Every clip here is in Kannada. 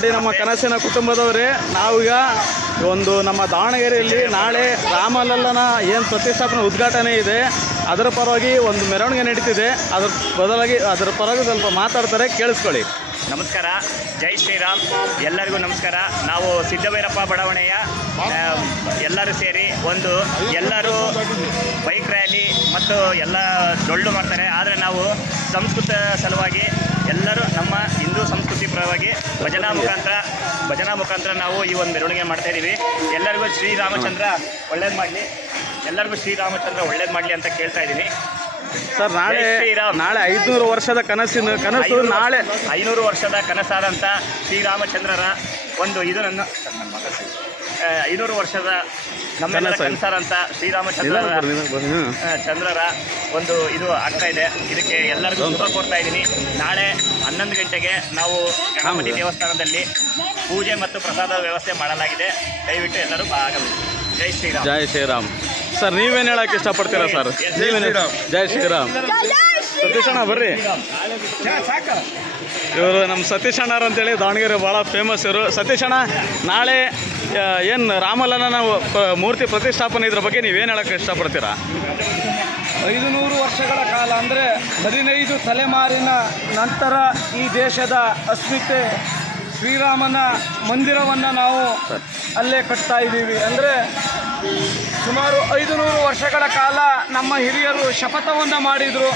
ನೋಡಿ ನಮ್ಮ ಕನಸಿನ ಕುಟುಂಬದವರೇ, ನಾವೀಗ ಒಂದು ನಮ್ಮ ದಾವಣಗೆರೆಯಲ್ಲಿ ನಾಳೆ ರಾಮಲಲ್ಲನ ಏನು ಪ್ರತಿಷ್ಠಾಪನೆ ಉದ್ಘಾಟನೆ ಇದೆ ಅದರ ಪರವಾಗಿ ಒಂದು ಮೆರವಣಿಗೆ ನಡೀತಿದೆ. ಅದರ ಪರವಾಗಿ ಸ್ವಲ್ಪ ಮಾತಾಡ್ತಾರೆ, ಕೇಳಿಸ್ಕೊಳ್ಳಿ. ನಮಸ್ಕಾರ, ಜೈ ಶ್ರೀರಾಮ್. ಎಲ್ಲರಿಗೂ ನಮಸ್ಕಾರ. ನಾವು ಸಿದ್ದಭೈರಪ್ಪ ಬಡಾವಣೆಯ ಎಲ್ಲರೂ ಸೇರಿ ಎಲ್ಲರೂ ಬೈಕ್ ರ್ಯಾಲಿ ಮತ್ತು ಎಲ್ಲ ಡೊಳ್ಳು ಮಾಡ್ತಾರೆ. ಆದರೆ ನಾವು ಸಂಸ್ಕೃತ ಸಲುವಾಗಿ ಎಲ್ಲರೂ ನಮ್ಮ ಹಿಂದೂ ಸಂಸ್ಕೃತಿ ಪರವಾಗಿ ಭಜನಾ ಮುಖಾಂತರ ನಾವು ಈ ಒಂದು ಮೆರವಣಿಗೆ ಮಾಡ್ತಾಯಿದ್ದೀವಿ. ಎಲ್ಲರಿಗೂ ಶ್ರೀರಾಮಚಂದ್ರ ಒಳ್ಳೇದು ಮಾಡಲಿ, ಶ್ರೀರಾಮಚಂದ್ರ ಒಳ್ಳೇದು ಮಾಡಲಿ ಅಂತ ಕೇಳ್ತಾ ಇದ್ದೀನಿ. ಸರ್, ನಾಳೆ 500 ವರ್ಷದ ಕನಸು ನಾಳೆ 500 ವರ್ಷದ ಕನಸಾದಂಥ ಶ್ರೀರಾಮಚಂದ್ರರ ಇದು ನನ್ನ 500 ವರ್ಷದ ನಮ್ಮೆಲ್ಲರ ಕನಸಾದಂಥ ಶ್ರೀರಾಮಚಂದ್ರರ ಇದು ಆಗ್ತಾ ಇದೆ. ಇದಕ್ಕೆ ಎಲ್ಲರಿಗೂ ಶುಭ ಕೋರ್ತಾ ಇದ್ದೀನಿ. ನಾಳೆ 11 ಗಂಟೆಗೆ ನಾವು ಗಣಪತಿ ದೇವಸ್ಥಾನದಲ್ಲಿ ಪೂಜೆ ಮತ್ತು ಪ್ರಸಾದ ವ್ಯವಸ್ಥೆ ಮಾಡಲಾಗಿದೆ. ದಯವಿಟ್ಟು ಎಲ್ಲರೂ ಆಗಬೇಕು. ಜೈ ಶ್ರೀರಾಮ್. ಜೈ ಶ್ರೀರಾಮ್. ಸರ್, ನೀವೇನು ಹೇಳಕ್ಕೆ ಇಷ್ಟಪಡ್ತೀರಾ ಸರ್? ಜೈ ಶ್ರೀರಾಮ್. ಸತೀಶ್ ಅಣ್ಣ ಬರ್ರಿ. ಇವರು ನಮ್ಮ ಸತೀಶ್ ಅಣ್ಣರು ಅಂತೇಳಿ ದಾವಣಗೆರೆ ಭಾಳ ಫೇಮಸ್ ಇವರು. ಸತೀಶ್ ಅಣ್ಣ, ನಾಳೆ ಏನು ರಾಮಲಲ್ಲನ ಮೂರ್ತಿ ಪ್ರತಿಷ್ಠಾಪನೆ ಇದ್ರ ಬಗ್ಗೆ ನೀವೇನು ಹೇಳಕ್ಕೆ ಇಷ್ಟಪಡ್ತೀರಾ? 500 ವರ್ಷಗಳ ಕಾಲ ಅಂದರೆ 15 ತಲೆಮಾರಿನ ನಂತರ ಈ ದೇಶದ ಅಸ್ಮಿತೆ ಶ್ರೀರಾಮನ ಮಂದಿರವನ್ನು ನಾವು ಅಲ್ಲೇ ಕಟ್ತಾ ಇದ್ದೀವಿ. ಅಂದರೆ ಸುಮಾರು 500 ವರ್ಷಗಳ ಕಾಲ ನಮ್ಮ ಹಿರಿಯರು ಶಪಥವನ್ನು ಮಾಡಿದರು,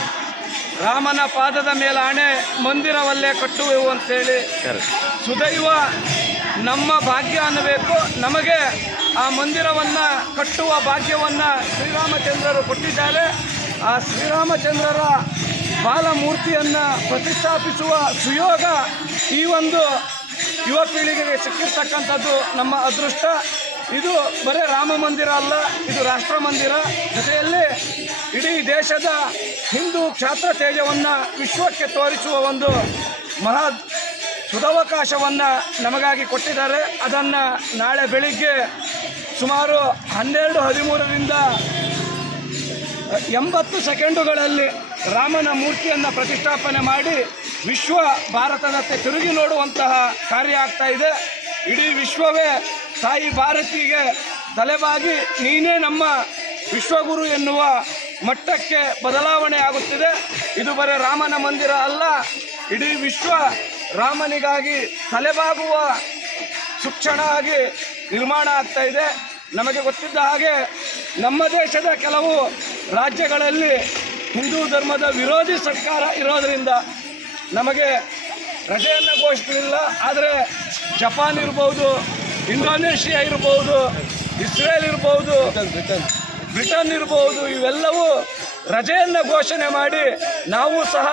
ರಾಮನ ಪಾದದ ಮೇಲೆ ಆಣೆ ಮಂದಿರವಲ್ಲೇ ಕಟ್ಟುವೆವು ಅಂತೇಳಿ. ಸುದೈವ ನಮ್ಮ ಭಾಗ್ಯ ಅನ್ನಬೇಕು, ನಮಗೆ ಆ ಮಂದಿರವನ್ನು ಕಟ್ಟುವ ಭಾಗ್ಯವನ್ನು ಶ್ರೀರಾಮಚಂದ್ರರು ಕೊಟ್ಟಿದ್ದಾರೆ. ಆ ಶ್ರೀರಾಮಚಂದ್ರರ ಬಾಲಮೂರ್ತಿಯನ್ನು ಪ್ರತಿಷ್ಠಾಪಿಸುವ ಸುಯೋಗ ಈ ಒಂದು ಯುವ ಪೀಳಿಗೆಗೆ ಸಿಕ್ಕಿರ್ತಕ್ಕಂಥದ್ದು ನಮ್ಮ ಅದೃಷ್ಟ. ಇದು ಬರೀ ರಾಮ ಮಂದಿರ ಅಲ್ಲ, ಇದು ರಾಷ್ಟ್ರ ಮಂದಿರ. ಜೊತೆಯಲ್ಲಿ ಇಡೀ ದೇಶದ ಹಿಂದೂ ಕ್ಷಾತ್ರ ತೇಜವನ್ನು ವಿಶ್ವಕ್ಕೆ ತೋರಿಸುವ ಒಂದು ಮಹಾ ಸದವಕಾಶವನ್ನು ನಮಗಾಗಿ ಕೊಟ್ಟಿದ್ದಾರೆ. ಅದನ್ನು ನಾಳೆ ಬೆಳಿಗ್ಗೆ ಸುಮಾರು 12:13ರಿಂದ 80 ಸೆಕೆಂಡುಗಳಲ್ಲಿ ರಾಮನ ಮೂರ್ತಿಯನ್ನು ಪ್ರತಿಷ್ಠಾಪನೆ ಮಾಡಿ ವಿಶ್ವ ಭಾರತದತ್ತ ತಿರುಗಿ ನೋಡುವಂತಹ ಕಾರ್ಯ ಆಗ್ತಾ ಇದೆ. ಇಡೀ ವಿಶ್ವವೇ ತಾಯಿ ಭಾರತಿಗೆ ತಲೆಬಾಗಿ ನೀನೇ ನಮ್ಮ ವಿಶ್ವಗುರು ಎನ್ನುವ ಮಟ್ಟಕ್ಕೆ ಬದಲಾವಣೆ ಆಗುತ್ತಿದೆ. ಇದು ಬರೀ ರಾಮನ ಮಂದಿರ ಅಲ್ಲ, ಇಡೀ ವಿಶ್ವ ರಾಮನಿಗಾಗಿ ತಲೆಬಾಗುವ ಶಿಕ್ಷಣ ಆಗಿ ನಿರ್ಮಾಣ ಆಗ್ತಾ ಇದೆ. ನಮಗೆ ಗೊತ್ತಿದ್ದ ಹಾಗೆ ನಮ್ಮ ದೇಶದ ಕೆಲವು ರಾಜ್ಯಗಳಲ್ಲಿ ಹಿಂದೂ ಧರ್ಮದ ವಿರೋಧಿ ಸರ್ಕಾರ ಇರೋದರಿಂದ ನಮಗೆ ರಜೆಯನ್ನು ಘೋಷಿಸಲಿಲ್ಲ. ಆದರೆ ಜಪಾನ್ ಇರ್ಬೋದು, ಇಂಡೋನೇಷಿಯಾ ಇರ್ಬೋದು, ಇಸ್ರೇಲ್ ಇರ್ಬೋದು, ಬ್ರಿಟನ್ ಇರ್ಬೋದು, ಇವೆಲ್ಲವೂ ರಜೆಯನ್ನು ಘೋಷಣೆ ಮಾಡಿ ನಾವು ಸಹ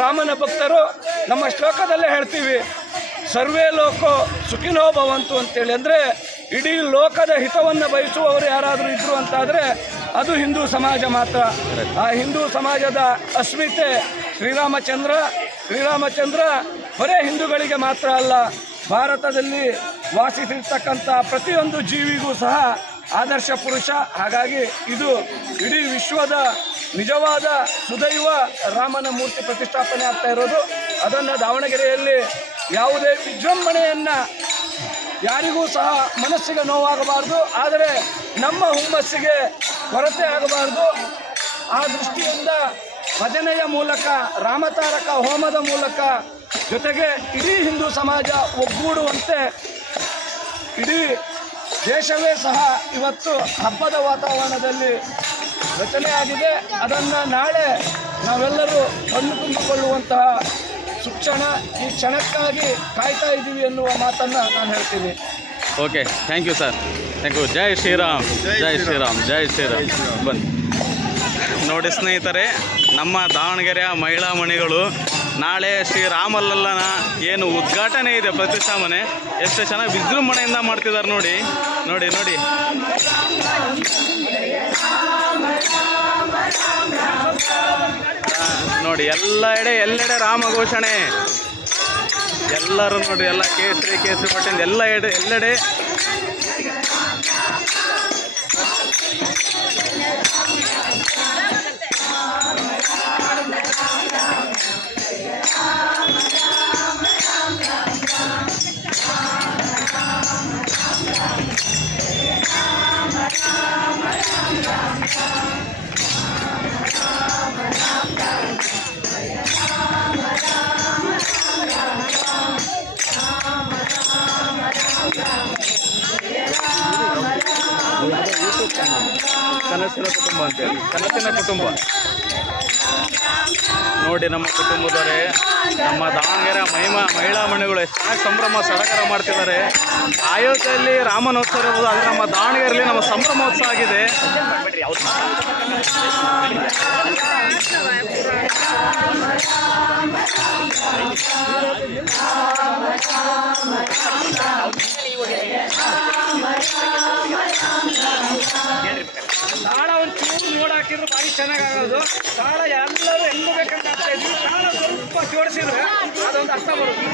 ರಾಮನ ಭಕ್ತರು. ನಮ್ಮ ಶ್ಲೋಕದಲ್ಲೇ ಹೇಳ್ತೀವಿ, ಸರ್ವೇ ಲೋಕೋ ಸುಖಿನೋ ಭವಂತು ಅಂತೇಳಿ. ಅಂದರೆ ಇಡೀ ಲೋಕದ ಹಿತವನ್ನು ಬಯಸುವವರು ಯಾರಾದರೂ ಇದ್ದರು ಅಂತಾದರೆ ಅದು ಹಿಂದೂ ಸಮಾಜ ಮಾತ್ರ. ಆ ಹಿಂದೂ ಸಮಾಜದ ಅಸ್ಮಿತೆ ಶ್ರೀರಾಮಚಂದ್ರ ಬರೇ ಹಿಂದೂಗಳಿಗೆ ಮಾತ್ರ ಅಲ್ಲ, ಭಾರತದಲ್ಲಿ ವಾಸಿಸಿರ್ತಕ್ಕಂಥ ಪ್ರತಿಯೊಂದು ಜೀವಿಗೂ ಸಹ ಆದರ್ಶ ಪುರುಷ. ಹಾಗಾಗಿ ಇದು ಇಡೀ ವಿಶ್ವದ ನಿಜವಾದ ಸುದೈವ ರಾಮನ ಮೂರ್ತಿ ಪ್ರತಿಷ್ಠಾಪನೆ ಆಗ್ತಾ ಇರೋದು. ಅದನ್ನು ದಾವಣಗೆರೆಯಲ್ಲಿ ಯಾವುದೇ ವಿಜೃಂಭಣೆಯನ್ನು ಯಾರಿಗೂ ಸಹ ಮನಸ್ಸಿಗೆ ನೋವಾಗಬಾರ್ದು, ಆದರೆ ನಮ್ಮ ಹುಮ್ಮಸ್ಸಿಗೆ ಕೊರತೆ ಆಗಬಾರ್ದು. ಆ ದೃಷ್ಟಿಯಿಂದ ಭಜನೆಯ ಮೂಲಕ, ರಾಮತಾರಕ ಹೋಮದ ಮೂಲಕ, ಜೊತೆಗೆ ಇಡೀ ಹಿಂದೂ ಸಮಾಜ ಒಗ್ಗೂಡುವಂತೆ ಇಡೀ ದೇಶವೇ ಸಹ ಇವತ್ತು ಹಬ್ಬದ ವಾತಾವರಣದಲ್ಲಿ ರಚನೆಯಾಗಿದೆ. ಅದನ್ನು ನಾಳೆ ನಾವೆಲ್ಲರೂ ಕಣ್ಣು ತುಂಬಿಕೊಳ್ಳುವಂತಹ ಶಿಕ್ಷಣ, ಈ ಕ್ಷಣಕ್ಕಾಗಿ ಕಾಯ್ತಾ ಇದ್ದೀವಿ ಎನ್ನುವ ಮಾತನ್ನು ನಾನು ಹೇಳ್ತೀನಿ. Okay, thank you sir, thank you. ಜೈ ಶ್ರೀರಾಮ್. ಜೈ ಶ್ರೀರಾಮ್. ಜೈ ಶ್ರೀರಾಮ್. ಬನ್ನಿ ನೋಡಿ ಸ್ನೇಹಿತರೆ, ನಮ್ಮ ದಾವಣಗೆರೆಯ ಮಹಿಳಾ ಮಣಿಗಳು ನಾಳೆ ಶ್ರೀರಾಮಲಲ್ಲನ ಏನು ಉದ್ಘಾಟನೆ ಇದೆ ಪ್ರತಿಷ್ಠಾಪನೆ, ಎಷ್ಟು ಚೆನ್ನಾಗಿ ವಿಜೃಂಭಣೆಯಿಂದ ಮಾಡ್ತಿದ್ದಾರೆ ನೋಡಿ ನೋಡಿ ನೋಡಿ. ನೋಡಿ ಎಲ್ಲೆಡೆ ರಾಮ ಘೋಷಣೆ, ಎಲ್ಲರೂ ನೋಡಿ, ಎಲ್ಲ ಕೇಸರಿ ಪಟ್ಟಿಂದ ಎಲ್ಲೆಡೆ ಕನಸಿನ ಕುಟುಂಬ ಅಂತೇಳಿ, ಕನಸಿನ ಕುಟುಂಬ. ನೋಡಿ ನಮ್ಮ ಕುಟುಂಬದವರೇ, ನಮ್ಮ ದಾವಣಗೆರೆ ಮಹಿಳಾ ಮಣಿಗಳು ಎಷ್ಟು ಚೆನ್ನಾಗಿ ಸಂಭ್ರಮ ಸಡಗರ ಮಾಡ್ತಿದ್ದಾರೆ. ಅಯೋಧ್ಯೆಯಲ್ಲಿ ರಾಮನೋತ್ಸವ ಇರ್ಬೋದು, ಆದರೆ ನಮ್ಮ ದಾವಣಗೆರೆಯಲ್ಲಿ ನಮ್ಮ ಸಂಭ್ರಮೋತ್ಸವ ಆಗಿದೆ. ತಾಳ ಒಂದು ಚೂರು ನೋಡಾಕಿದ್ರು ಭಾರಿ ಚೆನ್ನಾಗಾಗೋದು. ತಾಳ ಎಲ್ಲರೂ ಹೆಂಗ್ ಬೇಕಂತ ಆಗ್ತಾ ಇದ್ವಿ. ತಾಳ ಸ್ವಲ್ಪ ಜೋಡಿಸಿದ್ರೆ ಅದೊಂದು ಅರ್ಥ ಬರುತ್ತೆ.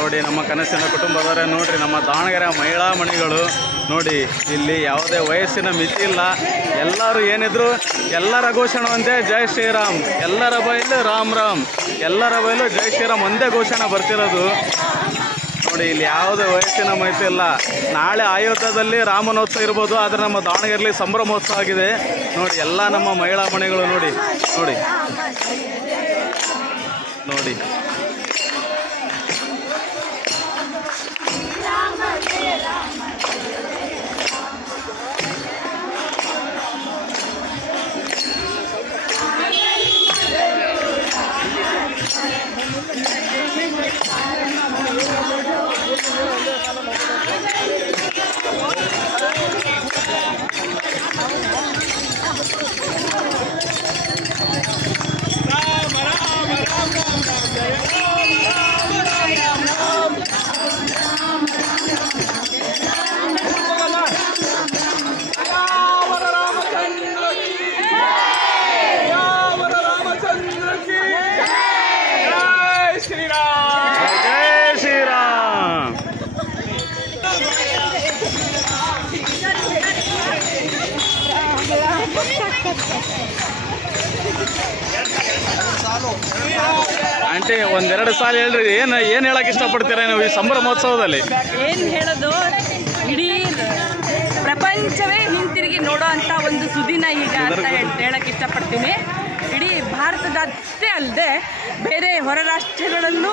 ನೋಡಿ ನಮ್ಮ ಕನಸಿನ ಕುಟುಂಬದವರೇ, ನೋಡ್ರಿ ನಮ್ಮ ದಾವಣಗೆರೆ ಮಹಿಳಾ ಮಣಿಗಳು ನೋಡಿ, ಇಲ್ಲಿ ಯಾವುದೇ ವಯಸ್ಸಿನ ಮಿತಿ ಇಲ್ಲ. ಎಲ್ಲರೂ ಏನಿದ್ರು ಎಲ್ಲರ ಘೋಷಣೆ ಒಂದೇ ಜೈ ಶ್ರೀರಾಮ್. ಎಲ್ಲರ ಬೈಲು ರಾಮ್ ರಾಮ್, ಎಲ್ಲರ ಬೈಲು ಜೈ ಶ್ರೀರಾಮ್ ಒಂದೇ ಘೋಷಣೆ ಬರ್ತಿರೋದು. ನೋಡಿ ಇಲ್ಲಿ ಯಾವುದೇ ವಯಸ್ಸಿನ ಮಿತಿ ಇಲ್ಲ. ನಾಳೆ ಅಯೋಧ್ಯೆಯಲ್ಲಿ ರಾಮನೋತ್ಸವ ಇರ್ಬೋದು, ಆದರೆ ನಮ್ಮ ದಾವಣಗೆರೆಯಲ್ಲಿ ಸಂಭ್ರಮೋತ್ಸವ ಆಗಿದೆ. ನೋಡಿ ಎಲ್ಲ ನಮ್ಮ ಮಹಿಳಾ ಮಣಿಗಳು ನೋಡಿ ನೋಡಿ ನೋಡಿ ಆಂಟಿ ಒಂದೆರಡು ಸಾಲ ಹೇಳ್ರಿ, ಏನು ಹೇಳಕ್ ಇಷ್ಟಪಡ್ತೀರಾ ನೀವು ಈ ಸಂಭ್ರಮೋತ್ಸವದಲ್ಲಿ? ಏನು ಹೇಳೋದು, ಇಡೀ ಪ್ರಪಂಚವೇ ಹಿಂತಿರುಗಿ ನೋಡೋ ಅಂತ ಒಂದು ಸುದಿನ ಈಗ ಅಂತ ಹೇಳಕ್ ಇಷ್ಟಪಡ್ತೀನಿ. ಇಡೀ ಭಾರತದ ಅಷ್ಟೇ ಅಲ್ಲದೆ ಬೇರೆ ಹೊರ ರಾಷ್ಟ್ರಗಳಲ್ಲೂ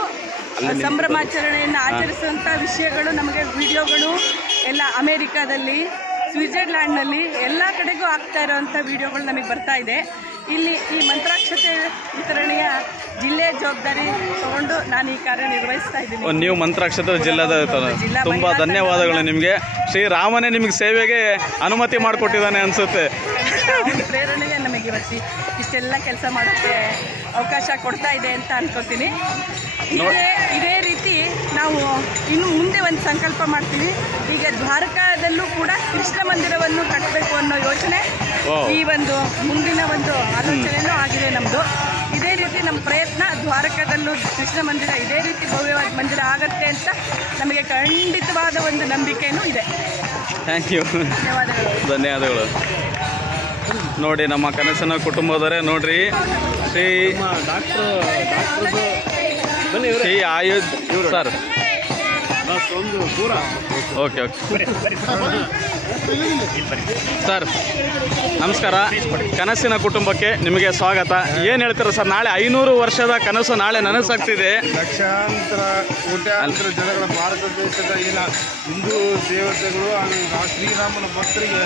ಸಂಭ್ರಮಾಚರಣೆಯನ್ನು ಆಚರಿಸುವಂಥ ವಿಷಯಗಳು ನಮಗೆ ವಿಡಿಯೋಗಳು ಎಲ್ಲ ಅಮೇರಿಕಾದಲ್ಲಿ, ಸ್ವಿಟ್ಜರ್ಲ್ಯಾಂಡ್ನಲ್ಲಿ ಎಲ್ಲ ಕಡೆಗೂ ಆಗ್ತಾ ಇರೋವಂಥ ವಿಡಿಯೋಗಳು ನಮಗೆ ಬರ್ತಾ ಇದೆ. ಇಲ್ಲಿ ಈ ಮಂತ್ರಾಕ್ಷತೆ ವಿತರಣೆಯ ಜಿಲ್ಲೆಯ ಜವಾಬ್ದಾರಿ ತಗೊಂಡು ನಾನು ಈ ಕಾರ್ಯ ನಿರ್ವಹಿಸ್ತಾ ಇದ್ದೀನಿ. ನೀವು ಮಂತ್ರಾಕ್ಷತೆ ಜಿಲ್ಲಾದ ತುಂಬಾ ಧನ್ಯವಾದಗಳು ನಿಮಗೆ. ಶ್ರೀರಾಮನೇ ನಿಮಗೆ ಸೇವೆಗೆ ಅನುಮತಿ ಮಾಡಿಕೊಟ್ಟಿದ್ದಾನೆ ಅನ್ಸುತ್ತೆ. ಪ್ರೇರಣೆಗೆ ನಮಗೆ ಇವತ್ತು ಇಷ್ಟೆಲ್ಲ ಕೆಲಸ ಮಾಡೋಕ್ಕೆ ಅವಕಾಶ ಕೊಡ್ತಾ ಇದೆ ಅಂತ ಅನ್ಕೋತೀನಿ. ಇದೇ ರೀತಿ ನಾವು ಇನ್ನು ಮುಂದೆ ಒಂದು ಸಂಕಲ್ಪ ಮಾಡ್ತೀವಿ. ಈಗ ದ್ವಾರಕಾದಲ್ಲೂ ಕೂಡ ಕೃಷ್ಣ ಮಂದಿರವನ್ನು ಕಟ್ಟಬೇಕು ಅನ್ನೋ ಯೋಚನೆ ಈ ಒಂದು ಮುಂದಿನ ಒಂದು ಆಲೋಚನೆಯೂ ಆಗಿದೆ ನಮ್ಮದು. ಇದೇ ರೀತಿ ನಮ್ಮ ಪ್ರಯತ್ನ, ದ್ವಾರಕಾದಲ್ಲೂ ಕೃಷ್ಣ ಮಂದಿರ ಇದೇ ರೀತಿ ಭವ್ಯವಾದ ಮಂದಿರ ಆಗತ್ತೆ ಅಂತ ನಮಗೆ ಖಂಡಿತವಾದ ಒಂದು ನಂಬಿಕೆಯೂ ಇದೆ. ಥ್ಯಾಂಕ್ ಯು, ಧನ್ಯವಾದಗಳು. ನೋಡಿ ನಮ್ಮ ಕನಸಿನ ಕುಟುಂಬದವರೇ, ನೋಡ್ರಿ Shri Ayudh sir. Okay sir, ನಮಸ್ಕಾರ. ಕನಸಿನ ಕುಟುಂಬಕ್ಕೆ ನಿಮಗೆ ಸ್ವಾಗತ. ಏನು ಹೇಳ್ತೀರಾ ಸರ್? ನಾಳೆ 500 ವರ್ಷದ ಕನಸು ನಾಳೆ ನನಸಾಗ್ತಿದೆ. ಲಕ್ಷಾಂತರ ಕೋಟ್ಯಾಂತರ ಜನಗಳ ಭಾರತ ದೇಶದ ಏನ ಹಿಂದೂ ದೇವತೆಗಳು ಶ್ರೀರಾಮನ ಭಕ್ತರಿಗೆ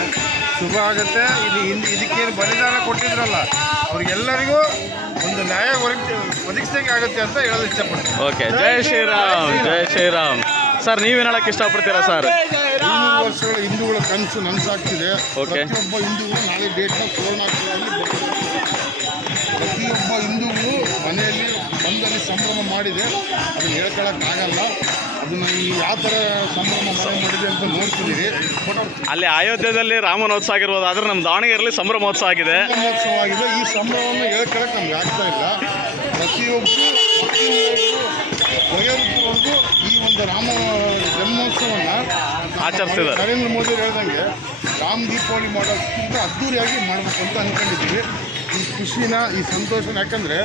ಶುಭ ಆಗುತ್ತೆ. ಇದಕ್ಕೇನು ಬಲಿದಾನ ಕೊಟ್ಟಿದ್ರಲ್ಲ ಅವ್ರಿಗೆಲ್ಲರಿಗೂ ಒಂದು ನ್ಯಾಯ ಒದಗಿಸಲಿಕ್ಕೆ ಆಗುತ್ತೆ ಅಂತ ಹೇಳೋದು ಇಷ್ಟಪಡ್ತೀನಿ. ಓಕೆ, ಜೈ ಶ್ರೀರಾಮ್, ಜೈ ಶ್ರೀರಾಮ್. ಸರ್, ನೀವೇನು ಹೇಳಕ್ಕೆ ಇಷ್ಟಪಡ್ತೀರಾ ಸರ್? 500 ವರ್ಷಗಳ ಹಿಂದೂಗಳ ಕನಸು ನನಸಾಗ್ತಿದೆ. ಓಕೆ. ಪ್ರತಿಯೊಬ್ಬ ಹಿಂದೂಗಳು ನಾಳೆ ಡೇಟ್ನ ಸುವರ್ಣಾಕ್ಷರದಲ್ಲಿ ಪ್ರತಿಯೊಬ್ಬ ಹಿಂದೂಗಳು ಮನೆಯಲ್ಲಿ ಬಂದ ಭಾರಿ ಸಂಭ್ರಮ ಮಾಡಿದೆ. ಅದನ್ನು ಹೇಳ್ಕೊಳಕ್ಕಾಗಲ್ಲ. ಅದನ್ನು ಯಾವ ಥರ ಸಂಭ್ರಮ ಮಾಡಿದೆ ಅಂತ ನೋಡ್ತಿದ್ದೀರಿ. ಅಲ್ಲಿ ಅಯೋಧ್ಯೆಯಲ್ಲಿ ರಾಮನೋತ್ಸವ ಆಗಿರ್ಬೋದು, ಆದ್ರೆ ನಮ್ಮ ದಾವಣಗೆರೆಯಲ್ಲಿ ಸಂಭ್ರಮೋತ್ಸವ ಆಗಿದೆ. ಸಂಭ್ರಮೋತ್ಸವ ಈ ಸಂಭ್ರಮವನ್ನು ಹೇಳ್ಕೊಳಕ್ಕೆ ನಮ್ಗೆ ಆಗ್ತಾ ಇಲ್ಲ. ಪ್ರತಿಯೊಬ್ಬರು ವಯೋವೃದ್ಧರವರೆಗೂ ಈ ಒಂದು ರಾಮ ಜನ್ಮೋತ್ಸವವನ್ನು ಆಚರಿಸ್ತಿದ್ದಾರೆ. ನರೇಂದ್ರ ಮೋದಿ ಹೇಳ್ದಂಗೆ ರಾಮ ದೀಪಾವಳಿ ಮಾಡೋದಕ್ಕಿಂತ ಅದ್ದೂರಿಯಾಗಿ ಮಾಡಬೇಕು ಅಂತ ಅಂದ್ಕೊಂಡಿದ್ದೀವಿ. ಈ ಖುಷಿನ, ಈ ಸಂತೋಷನ, ಯಾಕಂದರೆ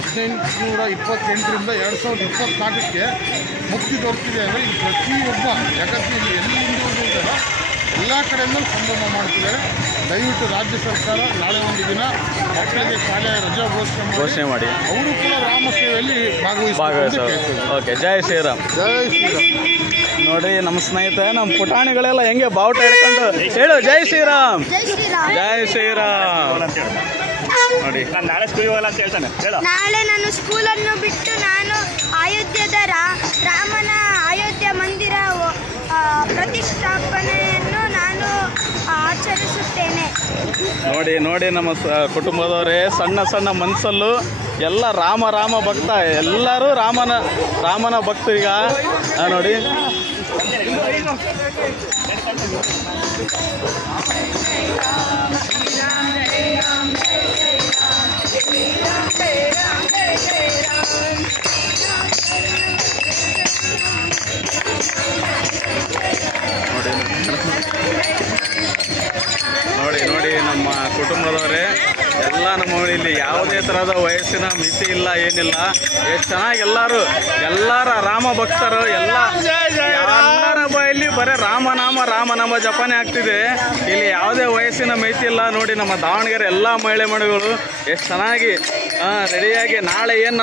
1828ರಿಂದ 2024ಕ್ಕೆ ಮುಕ್ತಿ ದೊರಕಿದೆ ಅಂದರೆ ಇಲ್ಲಿ ಪ್ರತಿಯೊಬ್ಬ ಜಗತ್ತಿನಲ್ಲಿ ಎಲ್ಲಿಂದ ಇದ್ದಾರೆ ಎಲ್ಲ ಕಡೆಯಿಂದ ಸಂಭ್ರಮ ಮಾಡ್ತಿದ್ದಾರೆ. ದಯವಿಟ್ಟು ರಾಜ್ಯ ಸರ್ಕಾರ ನಾಳೆ ಒಂದು ದಿನ ಮಕ್ಕಳಿಗೆ ಶಾಲೆಯ ರಜಾ ಘೋಷಣೆ ಮಾಡಿ ಅವರು ಕೂಡ ರಾಮ ಸೇವೆಯಲ್ಲಿ ಭಾಗವಹಿಸ್ತಾರೆ. ಓಕೆ, ಜೈ ಶ್ರೀರಾಮ್. ಜೈ ಶ್ರೀರಾಮ್. ನೋಡಿ ನಮ್ಮ ಸ್ನೇಹಿತೆ, ನಮ್ಮ ಪುಟಾಣಿಗಳೆಲ್ಲ ಹೆಂಗೆ ಬಾವುಟ ಹಿಡ್ಕೊಂಡು ಹೇಳು ಜೈ ಶ್ರೀರಾಮ್, ಜೈ ಶ್ರೀರಾಮ್. ನೋಡಿ ನಾನು ನಾಳೆ ಸ್ಕೂಲಿಗೆ ಹೋಗಲ್ಲ ಅಂತ ಹೇಳ್ತಾನೆ. ನಾಳೆ ನಾನು ಸ್ಕೂಲನ್ನು ಬಿಟ್ಟು ನಾನು ಅಯೋಧ್ಯದ ರಾಮನ ಅಯೋಧ್ಯ ಮಂದಿರ ಪ್ರತಿಷ್ಠಾಪನೆಯನ್ನು ನಾನು ಆಚರಿಸುತ್ತೇನೆ. ನೋಡಿ ನೋಡಿ ನಮ್ಮ ಕುಟುಂಬದವರೇ, ಸಣ್ಣ ಸಣ್ಣ ಮನಸ್ಸಲ್ಲೂ ಎಲ್ಲ ರಾಮ ರಾಮ ಭಕ್ತ, ಎಲ್ಲರೂ ರಾಮನ ಭಕ್ತ. ಈಗ ನೋಡಿ ನೋಡಿ ನೋಡಿ ನಮ್ಮ ಕುಟುಂಬದವರೇ ಎಲ್ಲ ನಮ್ಮ ಇಲ್ಲಿ ಯಾವುದೇ ಥರದ ವಯಸ್ಸಿನ ಮಿತಿ ಇಲ್ಲ, ಏನಿಲ್ಲ. ಎಷ್ಟು ಚೆನ್ನಾಗಿ ಎಲ್ಲರ ರಾಮ ಭಕ್ತರು, ಎಲ್ಲರ ಬಾಯಲ್ಲಿ ಬರೀ ರಾಮನಾಮ ಜಪನೆ ಆಗ್ತಿದೆ. ಇಲ್ಲಿ ಯಾವುದೇ ವಯಸ್ಸಿನ ಮಿತಿ ಇಲ್ಲ. ನೋಡಿ ನಮ್ಮ ದಾವಣಗೆರೆ ಎಲ್ಲ ಮಹಿಳೆಗಳು ಎಷ್ಟು ಚೆನ್ನಾಗಿ ರೆಡಿಯಾಗಿ ನಾಳೆ ಏನು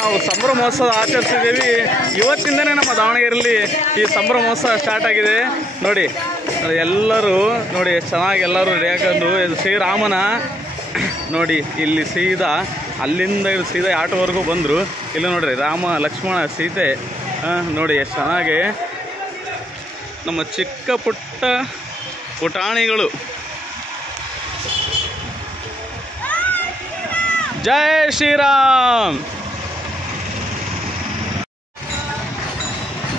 ನಾವು ಸಂಭ್ರಮೋತ್ಸವ ಆಚರಿಸಿದ್ದೀವಿ. ಇವತ್ತಿಂದನೇ ನಮ್ಮ ದಾವಣಗೆರೆಯಲ್ಲಿ ಈ ಸಂಭ್ರಮೋತ್ಸವ ಸ್ಟಾರ್ಟ್ ಆಗಿದೆ. ನೋಡಿ ಎಲ್ಲರೂ ನೋಡಿ ಎಷ್ಟು ಚೆನ್ನಾಗಿ ಎಲ್ಲರೂ ರೆಡಿ ಹಾಕೊಂಡು ಶ್ರೀರಾಮನ ನೋಡಿ ಇಲ್ಲಿ ಅಲ್ಲಿಂದ ಸೀದಾ ಆಟೋವರೆಗೂ ಬಂದರು. ಇಲ್ಲಿ ನೋಡ್ರಿ ರಾಮ ಲಕ್ಷ್ಮಣ ಸೀತೆ ನೋಡಿ ಎಷ್ಟು ಚೆನ್ನಾಗಿ ನಮ್ಮ ಚಿಕ್ಕ ಪುಟ್ಟ ಪುಟಾಣಿಗಳು. ಜೈ ಶ್ರೀರಾಮ್,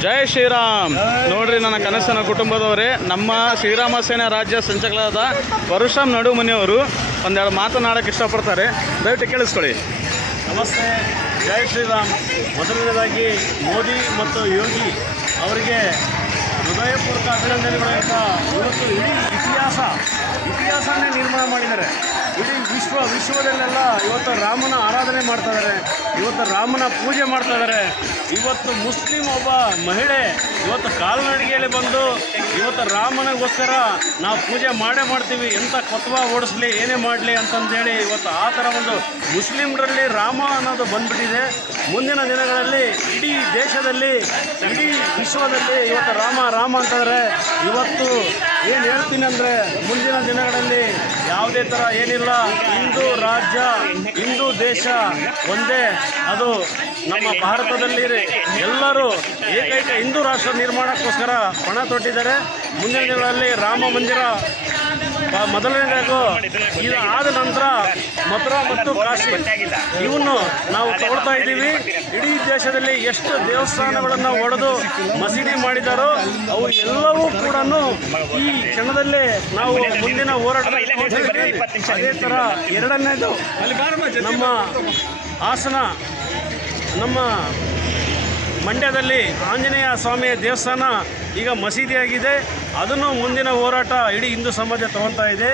ಜೈ ಶ್ರೀರಾಮ್. ನೋಡ್ರಿ ನನ್ನ ಕನಸಿನ ಕುಟುಂಬದವರೇ, ನಮ್ಮ ಶ್ರೀರಾಮ ಸೇನಾ ರಾಜ್ಯ ಸಂಚಾಲಕರಾದ ಪರಶುರಾಮ್ ನಡುಮನಿಯವರು ಒಂದೆರಡು ಮಾತನಾಡೋಕ್ಕೆ ಇಷ್ಟಪಡ್ತಾರೆ. ದಯವಿಟ್ಟು ಕೇಳಿಸ್ಕೊಳ್ಳಿ. ನಮಸ್ತೆ, ಜೈ ಶ್ರೀರಾಮ್. ಮೊದಲನೇದಾಗಿ ಮೋದಿ ಮತ್ತು ಯೋಗಿ ಅವರಿಗೆ ಹೃದಯಪೂರ್ವಕ ಅಭಿನಂದನೆಗಳಿಂದ ಇವತ್ತು ಇಡೀ ಇತಿಹಾಸನೇ ನಿರ್ಮಾಣ ಮಾಡಿದ್ದಾರೆ. ಇಡೀ ವಿಶ್ವದಲ್ಲೆಲ್ಲ ಇವತ್ತು ರಾಮನ ಆರಾಧನೆ ಮಾಡ್ತಾ ಇದ್ದಾರೆ, ಇವತ್ತು ರಾಮನ ಪೂಜೆ ಮಾಡ್ತಾ ಇದ್ದಾರೆ. ಇವತ್ತು ಮುಸ್ಲಿಂ ಒಬ್ಬ ಮಹಿಳೆ ಇವತ್ತು ಕಾಲ್ನಡಿಗೆಯಲ್ಲಿ ಬಂದು ಇವತ್ತು ರಾಮನಿಗೋಸ್ಕರ ನಾವು ಪೂಜೆ ಮಾಡ್ತೀವಿ, ಎಂಥ ಕೊತ್ವ ಓಡಿಸ್ಲಿ ಏನೇ ಮಾಡಲಿ ಅಂತಂದೇಳಿ ಇವತ್ತು ಆ ಥರ ಒಂದು ಮುಸ್ಲಿಮರಲ್ಲಿ ರಾಮ ಅನ್ನೋದು ಬಂದ್ಬಿಟ್ಟಿದೆ. ಮುಂದಿನ ದಿನಗಳಲ್ಲಿ ಇಡೀ ದೇಶದಲ್ಲಿ, ಇಡೀ ವಿಶ್ವದಲ್ಲಿ ಇವತ್ತು ರಾಮ ಅಂತಂದರೆ ಇವತ್ತು ಏನು ಹೇಳ್ತೀನಿ ಅಂದರೆ ಮುಂದಿನ ದಿನಗಳಲ್ಲಿ ಯಾವುದೇ ಥರ ಏನಿಲ್ಲ, ಹಿಂದೂ ರಾಜ್ಯ, ಹಿಂದೂ ದೇಶ ಒಂದೇ. ಅದು ನಮ್ಮ ಭಾರತದಲ್ಲಿ ಎಲ್ಲರೂ ಏಕೈಕ ಹಿಂದೂ ರಾಷ್ಟ್ರ ನಿರ್ಮಾಣಕ್ಕೋಸ್ಕರ ಪಣ ತೊಟ್ಟಿದ್ದಾರೆ. ಮುಂದಿನ ದಿನಗಳಲ್ಲಿ ರಾಮ ಮಂದಿರ ಮೊದಲನೇದಾಗೂ ಇದು ಆದ ನಂತರ ಮಥುರಾ ಮತ್ತು ಕಾಶಿ ಇವನ್ನು ನಾವು ತಗೊಳ್ತಾ ಇದ್ದೀವಿ. ಇಡೀ ದೇಶದಲ್ಲಿ ಎಷ್ಟು ದೇವಸ್ಥಾನಗಳನ್ನು ಒಡೆದು ಮಸೀದಿ ಮಾಡಿದಾರೋ ಅವು ಎಲ್ಲವೂ ಕೂಡ ಈ ಕ್ಷಣದಲ್ಲಿ ನಾವು ಮುಂದಿನ ಹೋರಾಟ. ಅದೇ ಥರ ಎರಡನೇದು ನಮ್ಮ ಹಾಸನ, ನಮ್ಮ ಮಂಡ್ಯದಲ್ಲಿ ಆಂಜನೇಯ ಸ್ವಾಮಿಯ ದೇವಸ್ಥಾನ ಈಗ ಮಸೀದಿಯಾಗಿದೆ. ಅದನ್ನು ಮುಂದಿನ ಹೋರಾಟ ಇಡೀ ಹಿಂದೂ ಸಮಾಜ ತಗೊಳ್ತಾ ಇದೆ.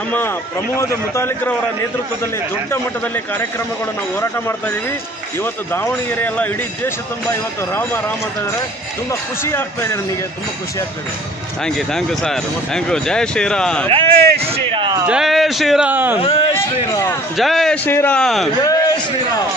ನಮ್ಮ ಪ್ರಮೋದ್ ಮುತಾಲಿಕ್ರವರ ನೇತೃತ್ವದಲ್ಲಿ ದೊಡ್ಡ ಮಟ್ಟದಲ್ಲಿ ಕಾರ್ಯಕ್ರಮಗಳು ನಾವು ಹೋರಾಟ ಮಾಡ್ತಾ ಇದ್ದೀವಿ. ಇವತ್ತು ದಾವಣಗೆರೆ ಎಲ್ಲ ಇಡೀ ದೇಶ ತುಂಬ ಇವತ್ತು ರಾಮ ಅಂತ ಇದ್ದಾರೆ. ತುಂಬ ಖುಷಿ ಆಗ್ತಾ ಇದೆ, ನನಗೆ ತುಂಬ ಖುಷಿ ಆಗ್ತಾ ಇದೆ. Thank you sir, thank you. ಜೈ ಶ್ರೀರಾಮ್, ಶ್ರೀರಾಮ್, ಜೈ ಶ್ರೀರಾಮ್, ಜೈ ಶ್ರೀರಾಮ್, ಜೈ ಶ್ರೀರಾಮ್, ಜೈ ಶ್ರೀರಾಮ್.